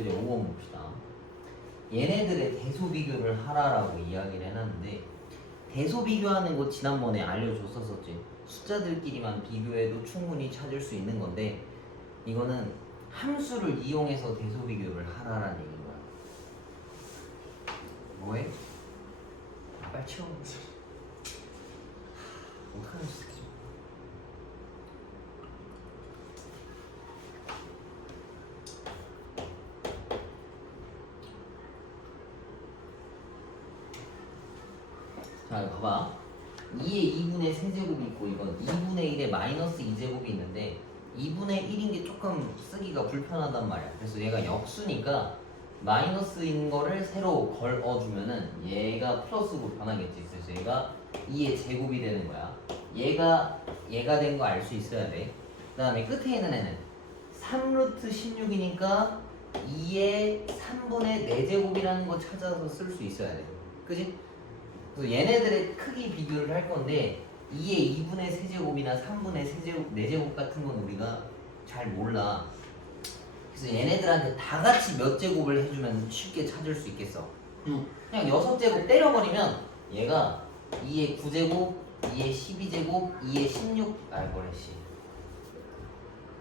그래서 이제 5번 봅시다. 얘네들의 대소 비교를 하라라고 이야기를 해놨는데 대소 비교하는 거 지난번에 알려줬었었지. 숫자들끼리만 비교해도 충분히 찾을 수 있는 건데 이거는 함수를 이용해서 대소 비교를 하라라는 얘기인 거야. 뭐해? 빨리 치워. 어떡하는 새끼지? 자, 이거 봐봐. 2의 2분의 세제곱이 있고 이건 2분의 1의 마이너스 2제곱이 있는데 2분의 1인 게 조금 쓰기가 불편하단 말이야. 그래서 얘가 역수니까 마이너스인 거를 새로 걸어주면은 얘가 플러스로 변하겠지. 그래서 얘가 2의 제곱이 되는 거야. 얘가 된 거 알 수 있어야 돼. 그 다음에 끝에 있는 애는 3루트 16이니까 2의 3분의 4제곱이라는 거 찾아서 쓸 수 있어야 돼. 그지? 그래서 얘네들의 크기 비교를 할 건데 2의 2분의 세제곱이나 3분의 세제곱, 4제곱 같은 건 우리가 잘 몰라. 그래서 얘네들한테 다 같이 몇 제곱을 해주면 쉽게 찾을 수 있겠어. 그냥 6제곱 때려버리면 얘가 2의 9제곱, 2의 12제곱, 2의 16, 뭐래 씨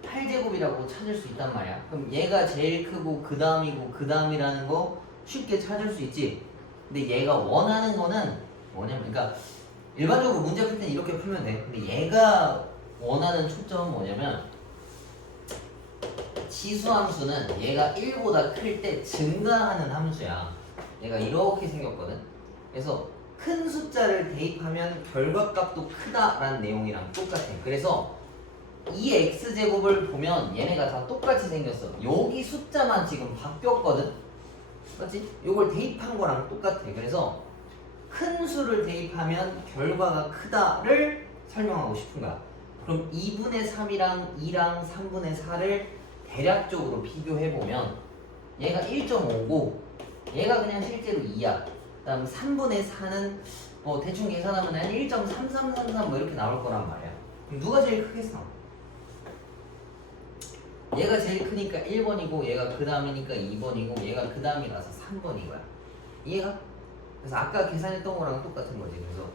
8제곱이라고 찾을 수 있단 말이야. 그럼 얘가 제일 크고 그 다음이고 그 다음이라는 거 쉽게 찾을 수 있지. 근데 얘가 원하는 거는 뭐냐면, 그러니까 일반적으로 문제 풀 때는 이렇게 풀면 돼. 근데 얘가 원하는 초점은 뭐냐면 지수함수는 얘가 1보다 클 때 증가하는 함수야. 얘가 이렇게 생겼거든. 그래서 큰 숫자를 대입하면 결과값도 크다라는 내용이랑 똑같아. 그래서 이 x제곱을 보면 얘네가 다 똑같이 생겼어. 여기 숫자만 지금 바뀌었거든. 맞지? 요걸 대입한 거랑 똑같아. 그래서 큰 수를 대입하면 결과가 크다를 설명하고 싶은 거야. 그럼 2분의 3이랑 2랑 3분의 4를 대략적으로 비교해보면 얘가 1.5고 얘가 그냥 실제로 2야. 그 다음 3분의 4는 뭐 대충 계산하면 한 1.3333 뭐 이렇게 나올 거란 말이야. 그럼 누가 제일 크겠어? 얘가 제일 크니까 1번이고 얘가 그 다음이니까 2번이고 얘가 그 다음이라서 3번인 거야. 이해가? 그래서 아까 계산했던 거랑 똑같은 거지. 그래서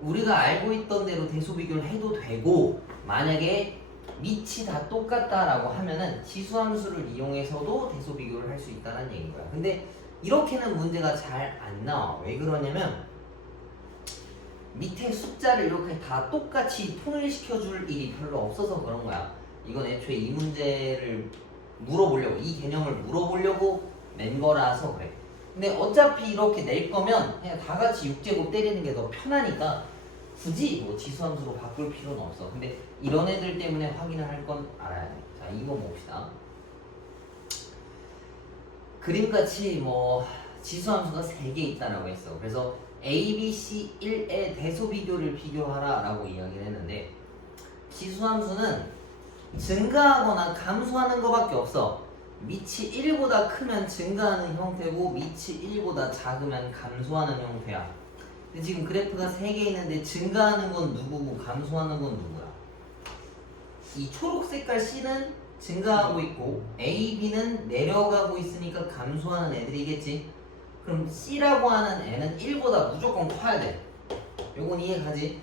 우리가 알고 있던 대로 대소 비교를 해도 되고 만약에 밑이 다 똑같다라고 하면은 지수함수를 이용해서도 대소 비교를 할 수 있다는 얘기인 거야. 근데 이렇게는 문제가 잘 안 나와. 왜 그러냐면 밑에 숫자를 이렇게 다 똑같이 통일시켜줄 일이 별로 없어서 그런 거야. 이건 애초에 이 문제를 물어보려고, 이 개념을 물어보려고 낸 거라서 그래. 근데 어차피 이렇게 낼 거면 그냥 다 같이 6제곱 때리는 게 더 편하니까 굳이 뭐 지수함수로 바꿀 필요는 없어. 근데 이런 애들 때문에 확인을 할 건 알아야 돼. 자, 이거 봅시다. 그림같이 뭐 지수함수가 3개 있다라고 했어. 그래서 A, B, C 1의 대소 비교를 비교하라 라고 이야기를 했는데 지수함수는 증가하거나 감소하는 것밖에 없어. 밑이 1보다 크면 증가하는 형태고 밑이 1보다 작으면 감소하는 형태야. 근데 지금 그래프가 3개 있는데 증가하는 건 누구고 감소하는 건 누구야? 이 초록 색깔 C는 증가하고 있고 A, B는 내려가고 있으니까 감소하는 애들이겠지. 그럼 C라고 하는 애는 1보다 무조건 커야 돼. 요건 이해가지?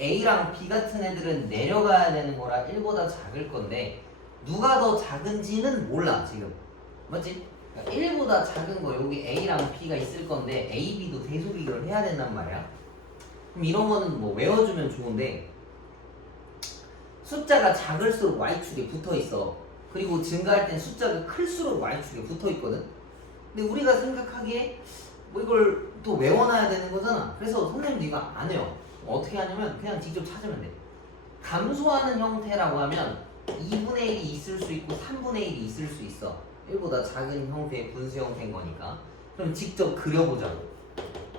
A랑 B 같은 애들은 내려가야 되는 거라 1보다 작을 건데 누가 더 작은지는 몰라 지금. 맞지? 그러니까 1보다 작은 거 여기 A랑 B가 있을 건데 A, B도 대소 비교를 해야 된단 말이야. 그럼 이런 거는 뭐 외워주면 좋은데 숫자가 작을수록 Y축에 붙어 있어. 그리고 증가할 땐 숫자가 클수록 Y축에 붙어 있거든. 근데 우리가 생각하기에 뭐 이걸 또 외워놔야 되는 거잖아. 그래서 선생님도 이거 안 해요. 어떻게 하냐면 그냥 직접 찾으면 돼. 감소하는 형태라고 하면 2분의 1이 있을 수 있고 3분의 1이 있을 수 있어. 1보다 작은 형태의 분수 형태인 거니까. 그럼 직접 그려보자고.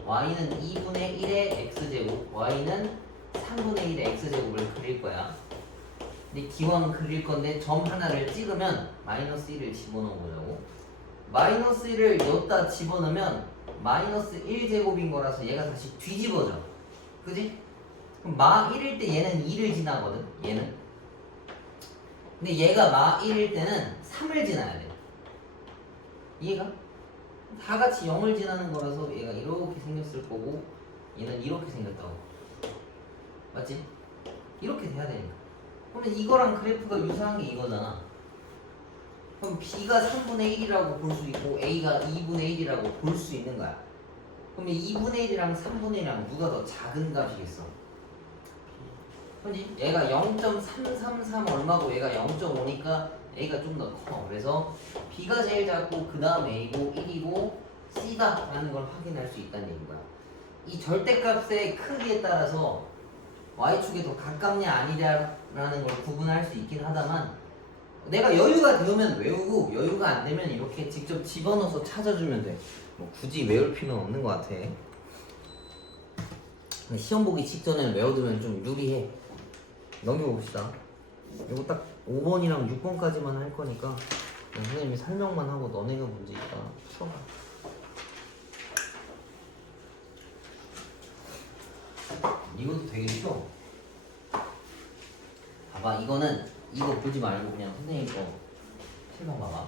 y는 2분의 1의 x제곱, y는 3분의 1의 x제곱을 그릴 거야. 근데 기왕 그릴 건데 점 하나를 찍으면 마이너스 1을 집어넣어 보자고. 마이너스 1을 여기다 집어넣으면 마이너스 1제곱인 거라서 얘가 다시 뒤집어져. 그지? 그럼 마 1일 때 얘는 2를 지나거든. 얘는. 근데 얘가 마 1일 때는 3을 지나야 돼. 이해가? 다 같이 0을 지나는 거라서 얘가 이렇게 생겼을 거고 얘는 이렇게 생겼다고. 맞지? 이렇게 돼야 되니까. 그러면 이거랑 그래프가 유사한 게 이거잖아. 그럼 B가 3분의 1이라고 볼 수 있고 A가 2분의 1이라고 볼 수 있는 거야. 그러면 2분의 1이랑 3분의 1이랑 누가 더 작은 값이겠어? 그지? 얘가 0.333 얼마고 얘가 0.5니까 A가 좀 더 커. 그래서 B가 제일 작고 그 다음 A고 1이고 C다 라는 걸 확인할 수 있다는 얘기인 거야. 이 절대값의 크기에 따라서 Y축에 더 가깝냐 아니냐라는 걸 구분할 수 있긴 하다만 내가 여유가 되면 외우고 여유가 안 되면 이렇게 직접 집어넣어서 찾아주면 돼. 뭐 굳이 외울 필요는 없는 것 같아. 시험 보기 직전에 외워두면 좀 유리해. 넘겨봅시다. 이거 딱 5번이랑 6번까지만 할 거니까 선생님이 설명만 하고 너네가 문제니까 풀어봐. 이것도 되게 쉬워. 봐봐, 이거는 이거 보지 말고 그냥 선생님 거 실명 봐봐.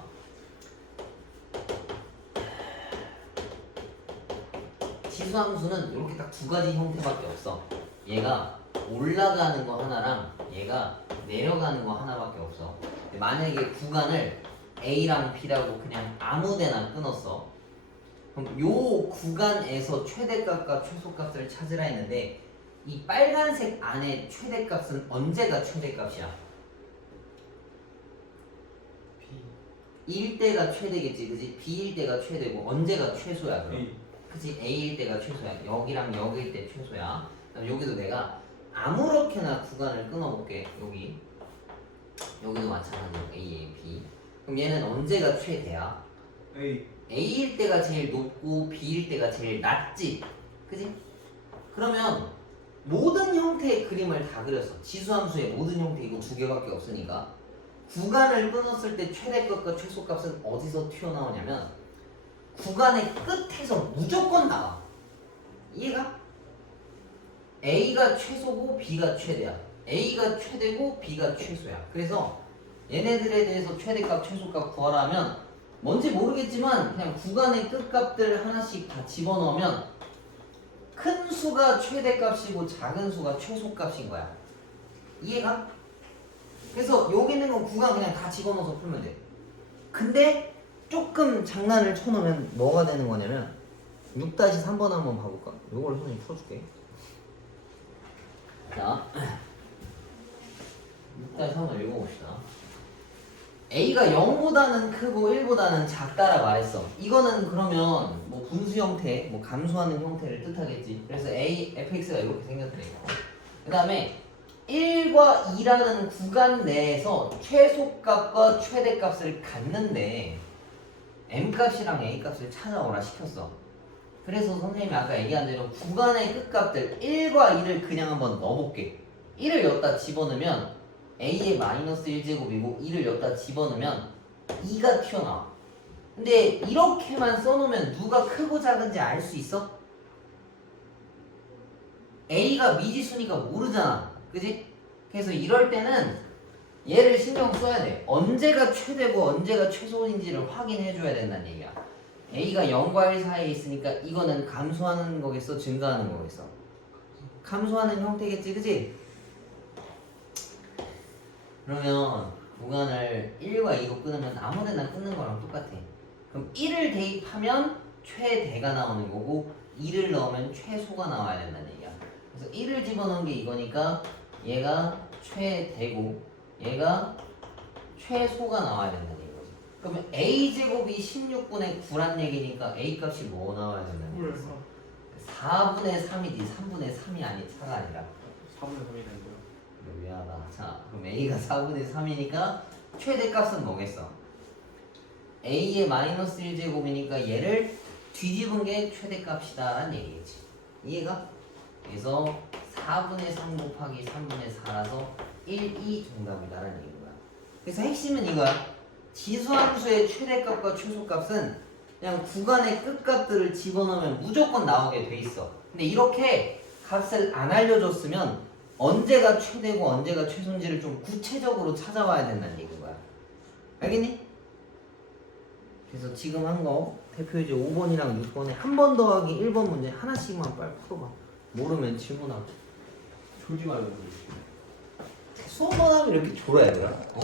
지수함수는 이렇게 딱 두 가지 형태밖에 없어. 얘가 올라가는 거 하나랑 얘가 내려가는 거 하나밖에 없어. 만약에 구간을 A랑 B라고 그냥 아무데나 끊었어. 그럼 요 구간에서 최대값과 최소값을 찾으라 했는데 이 빨간색 안에 최대값은 언제가 최대값이야? B일 때가 최대겠지, 그지? B일 때가 최대고 언제가 최소야 그럼? A. 그치? A일 때가 최소야. 여기랑 여기일 때 최소야. 그럼 여기도 내가 아무렇게나 구간을 끊어볼게. 여기도 마찬가지로 A, A, B. 그럼 얘는 언제가 최대야? A. A일 때가 제일 높고 B일 때가 제일 낮지? 그지? 그러면 모든 형태의 그림을 다 그렸어. 지수함수의 모든 형태 이거 두 개밖에 없으니까 구간을 끊었을 때 최대값과 최소값은 어디서 튀어나오냐면 구간의 끝에서 무조건 나와. 이해가? A가 최소고 B가 최대야. A가 최대고 B가 최소야. 그래서 얘네들에 대해서 최대값, 최소값 구하라면 뭔지 모르겠지만 그냥 구간의 끝값들 하나씩 다 집어넣으면 큰 수가 최대값이고 작은 수가 최소값인 거야. 이해가? 그래서 여기 있는 건 구간 그냥 다 집어넣어서 풀면 돼. 근데 조금 장난을 쳐놓으면 뭐가 되는 거냐면 6-3번 한번 봐볼까? 요걸 선생님 풀어줄게. 자 6-3번 읽어봅시다. A가 0보다는 크고 1보다는 작다라 말했어. 이거는 그러면 뭐 분수 형태, 뭐 감소하는 형태를 뜻하겠지. 그래서 A, fx가 이렇게 생겼더래. 그 다음에 1과 2라는 구간 내에서 최소값과 최대값을 갖는데 m값이랑 a값을 찾아오라 시켰어. 그래서 선생님이 아까 얘기한 대로 구간의 끝값들 1과 2를 그냥 한번 넣어볼게. 1을 여기다 집어넣으면 a의 마이너스 1제곱이고 2를 여기다 집어넣으면 2가 튀어나와. 근데 이렇게만 써놓으면 누가 크고 작은지 알 수 있어? a가 미지수니까 모르잖아. 그지? 그래서 이럴 때는 얘를 신경 써야 돼. 언제가 최대고 언제가 최소인지를 확인해 줘야 된다는 얘기야. A가 0과 1 사이에 있으니까 이거는 감소하는 거겠어? 증가하는 거겠어? 감소하는 형태겠지, 그지? 그러면 구간을 1과 2로 끊으면 아무데나 끊는 거랑 똑같아. 그럼 1을 대입하면 최대가 나오는 거고 2를 넣으면 최소가 나와야 된다는 얘기야. 그래서 1을 집어넣은 게 이거니까 얘가 최대고 얘가 최소가 나와야 된다는 얘기지. 그러면 a제곱이 16분의 9란 얘기니까 a값이 뭐 나와야 된다는 얘기지? 4분의 3이지 3분의 3이 아니 4가 아니라 4분의 3이 되는 거요. 미안하다. 자, 그럼 a가 4분의 3이니까 최대값은 뭐겠어? a의 마이너스 1제곱이니까 얘를 뒤집은 게 최대값이다 라는 얘기겠지. 이해가? 그래서 4분의 3 곱하기 3분의 4라서 1, 2 정답이다 라는 얘기인 거야. 그래서 핵심은 이거야. 지수함수의 최대값과 최소값은 그냥 구간의 끝값들을 집어넣으면 무조건 나오게 돼 있어. 근데 이렇게 값을 안 알려줬으면 언제가 최대고 언제가 최소인지를 좀 구체적으로 찾아와야 된다는 얘기인 거야. 알겠니? 그래서 지금 한 거 대표이제 5번이랑 6번에 한 번 더하기 1번 문제 하나씩만 빨리 풀어봐. 모르면 질문하고. 졸지 말고. 수업만 하면 이렇게 졸아야 돼요? 어?